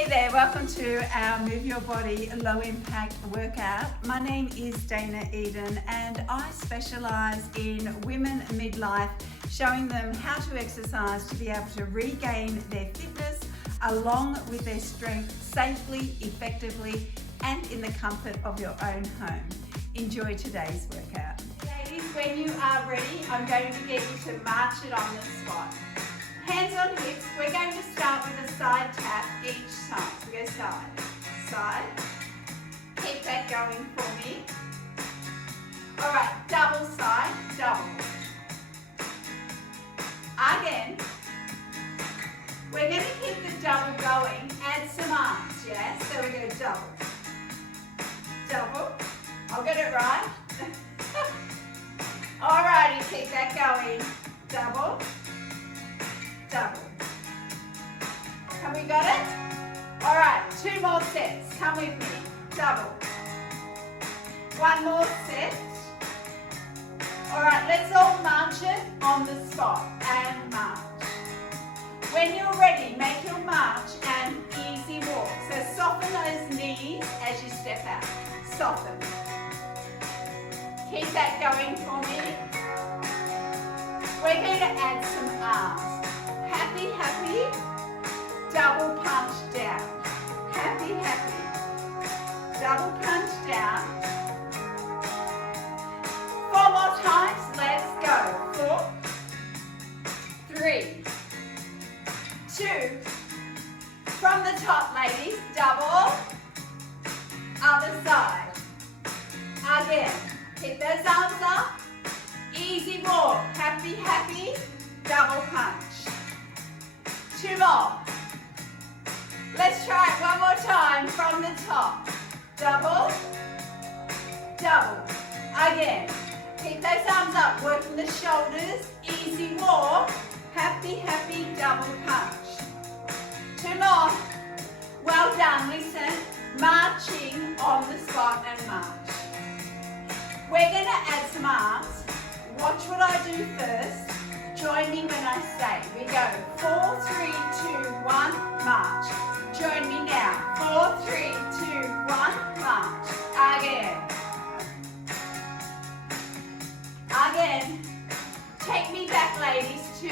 Hey there, welcome to our Move Your Body Low Impact Workout. My name is Dana Eden and I specialise in women midlife, showing them how to exercise to be able to regain their fitness along with their strength safely, effectively and in the comfort of your own home. Enjoy today's workout. Ladies, when you are ready, I'm going to get you to march it on the spot. Hands on hips, we're going to start with a side tap each side. So we go side, side. Keep that going for me. All right, double side, double. Again. We're going to keep the double going. Add some arms, yeah? So we go double, double. I'll get it right. All righty, keep that going. Double. Double. Have we got it? All right, 2 more sets. Come with me. Double. 1 more set. All right, let's all march it on the spot and march. When you're ready, make your march an easy walk. So soften those knees as you step out. Soften. Keep that going for me. We're going to add some arms. Happy, happy, double punch down. Happy, happy, double punch down. 4 more times, let's go. 4, 3, 2. From the top, ladies, double. Other side. Again, keep those arms up. Easy walk. Happy, happy, double punch. 2 more. Let's try it 1 more time from the top. Double, double. Again. Keep those arms up, working the shoulders. Easy walk. Happy, happy, double punch. 2 more. Well done. Listen. Marching on the spot and march. We're going to add some arms. Watch what I do first. Join me when I say. We go 4, 3, 2, 1, march. Join me now. 4, 3, 2, 1, march. Again. Again. Take me back, ladies, to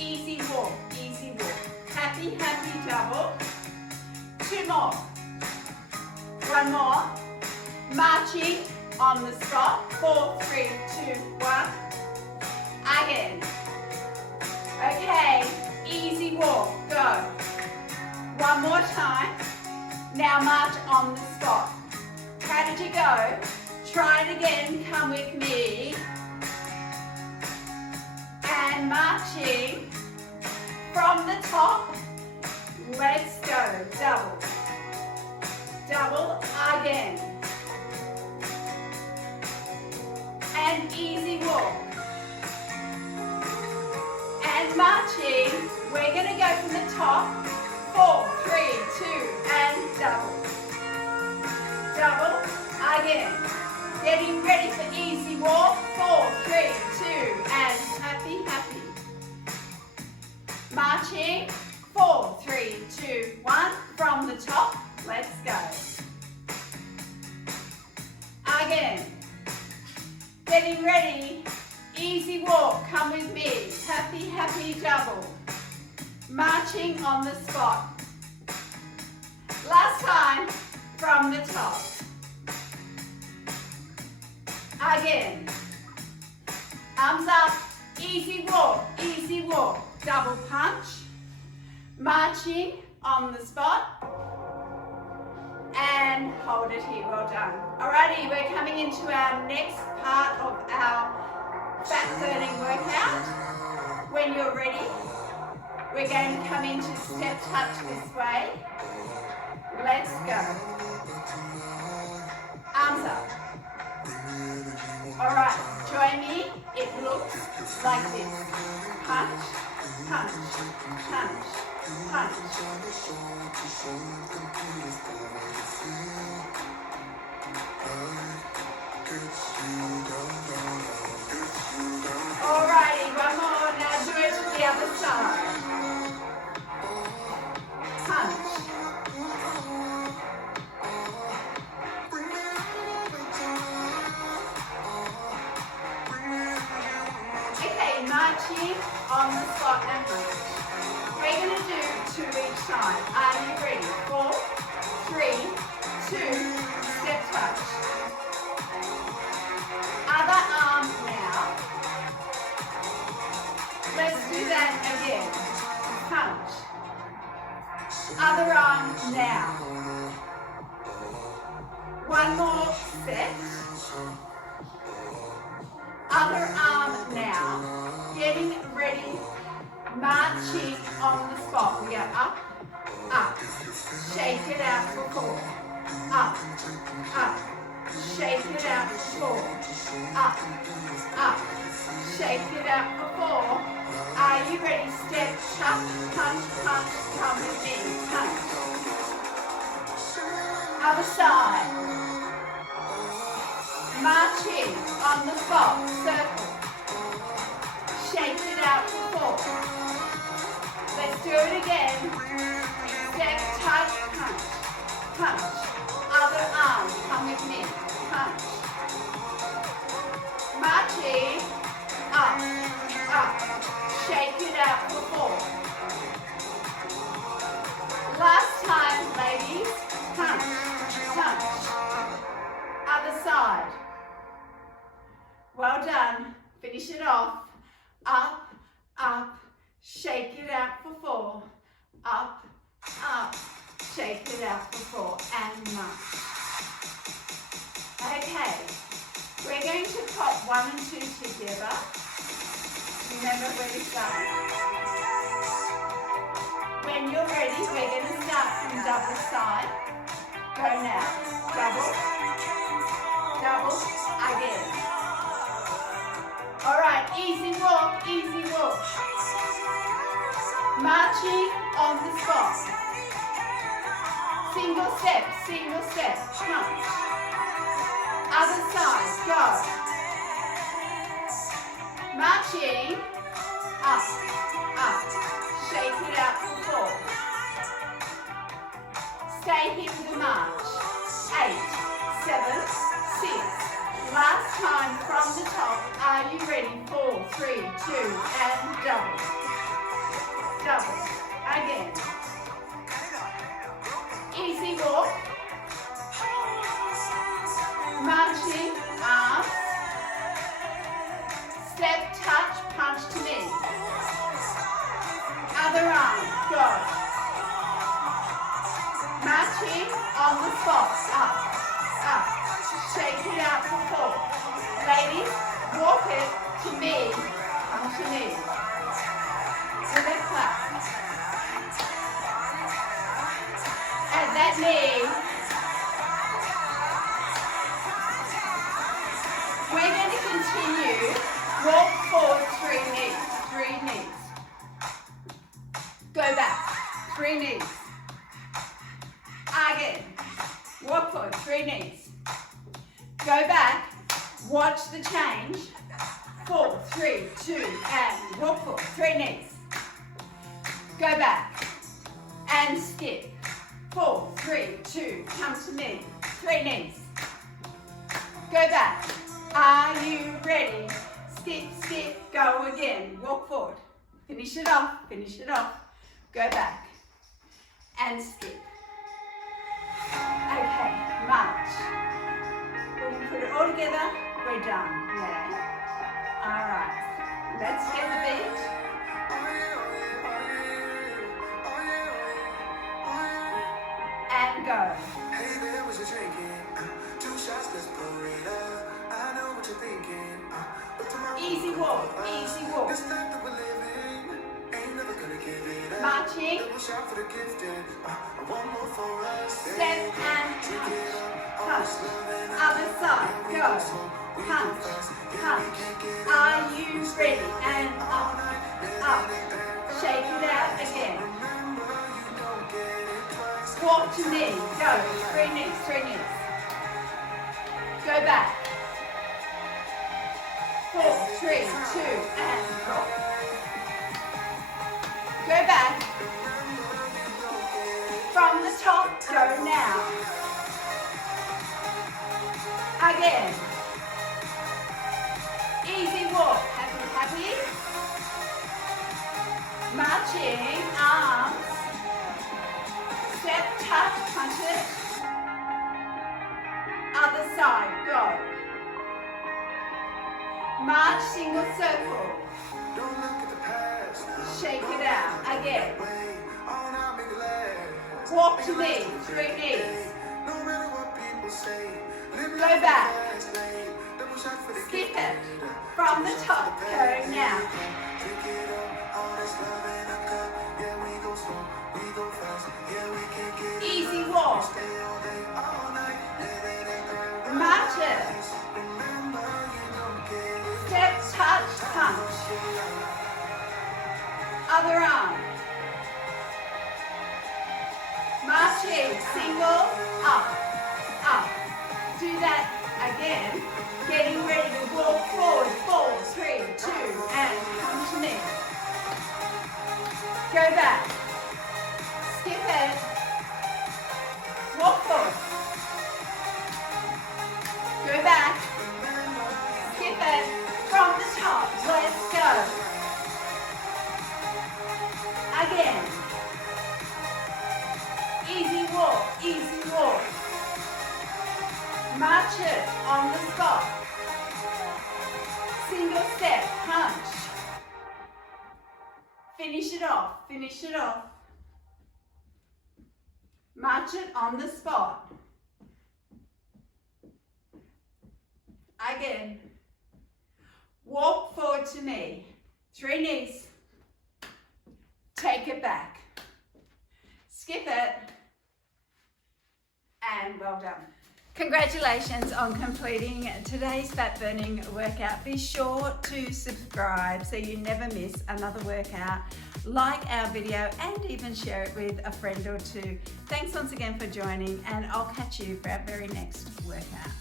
easy walk. Easy walk. Happy, happy, double. 2 more. 1 more. Marching on the spot. 4, 3, 2, 1. Again. Okay, easy walk, go. 1 more time. Now march on the spot. How did you go? Try it again, come with me. And marching from the top. Let's go, double. Double again. And easy walk. And marching, we're going to go from the top. 4, 3, 2, and double. Double, again. Getting ready for easy walk. 4, 3, 2, and happy, happy. Marching. 4, 3, 2, 1. From the top, let's go. Again. Getting ready. Easy walk, come with me. Happy, happy, double. Marching on the spot. Last time, from the top. Again. Arms up, easy walk, double punch. Marching on the spot. And hold it here, well done. Alrighty, we're coming into our next part of our fat burning workout. When you're ready, we're going to come into step touch this way. Let's go. Arms up. All right, join me. It looks like this. Punch, punch, punch, punch. Alrighty, 1 more. Now do it to the other side. Punch, marching on the spot and punch. We're going to do 2 each side. Are you ready? 4, 3, 2, step touch. Other arm now. Let's do that again. Punch. Other arm now. One more set. Other arm now. Getting ready. Marching on the spot. We go up, up. Shake it out for 4. Up, up. Shake it out for 4. Up, up. Shake it out for 4. Are you ready? Step, punch, punch, punch. Come with me. Punch. Other side. Marching on the spot. Circle. Shake it out for 4. Let's do it again. Step, touch, punch. Punch. Other arm. Come with me. Punch. Marching. Up. Up. Shake it out for 4. Last time, ladies. Punch. Punch. Other side. Well done. Finish it off. Up, up. Shake it out for 4. Up, up. Shake it out for 4. And march. Okay. We're going to pop 1 and 2 together. Remember where to start. When you're ready, we're going to start from double side. Go now. Double. Double. Again. Alright, easy walk, easy walk. Marching on the spot. Single step, punch. Other side, go. Marching, up, up. Shake it out for 4. Stay here for the march. 8, 7, 6. Last time from the top. Are you ready? 4, 3, 2, and double. Double. Again. Easy walk. Marching, arms. Step, touch, punch to me. Other arm, go. Marching on the spot, up, up. Shake it out for 4. Ladies, walk it to me, come to me. With a clap. And that knee. We're going to continue. Walk forward, 3 knees. Go back, 3 knees. Again. Walk forward, 3 knees. Go back, watch the change. 4, 3, 2, and walk forward, 3 knees. Go back, and skip. 4, 3, 2, come to me, 3 knees. Go back. Are you ready? Skip, skip, go again. Walk forward. Finish it off, Go back, and skip. Okay, march. When you put it all together, we're done, yeah? All right, let's get the beat. And go. Hey there, what you drinking? 2 shots, let's pour it up. I know what you're thinking. Easy walk, easy walk. This life that we're living, ain't never gonna give it up. Marching. Double shot for the gifted. One more for us. Step and punch. Punch. Other side. Go. Punch. Punch. Are you ready? And up. Up. Shake it out again. Walk to knee. Go. 3 knees. 3 knees. Go back. 4, 3, 2, and rock. Go back. From the top, go now. Again. Easy walk. Happy, happy. Marching, arms, step, touch, punch it. Other side, go. March, single circle. Don't look at the past. Shake it out, again. Way on, I'll make it last. Walk to me, 3 knees. No matter what people say. Live Go life back. fast lane. Double shot for the Skip kick. it. From the top, go now. Drink it up, all this love in a cup. Yeah, we go slow, we go fast. Yeah, we can get it. Easy walk. Stay all day, all night. Living in paradise. March it. Remember, you don't get it. Step, touch, punch. Other arm. Marching, single, up, up. Do that again. Getting ready to walk forward, 4, 3, 2, and come to me. Go back. Skip it. Walk forward. Go back. Skip it. From the top. Let's go. Again. Easy walk. Easy walk. March it on the spot. Single step. Punch. Finish it off. Finish it off. March it on the spot. Again. Walk forward to me. 3 knees. Take it back. Skip it. And well done. Congratulations on completing today's fat burning workout. Be sure to subscribe so you never miss another workout. Like our video and even share it with a friend or two. Thanks once again for joining, and I'll catch you for our very next workout.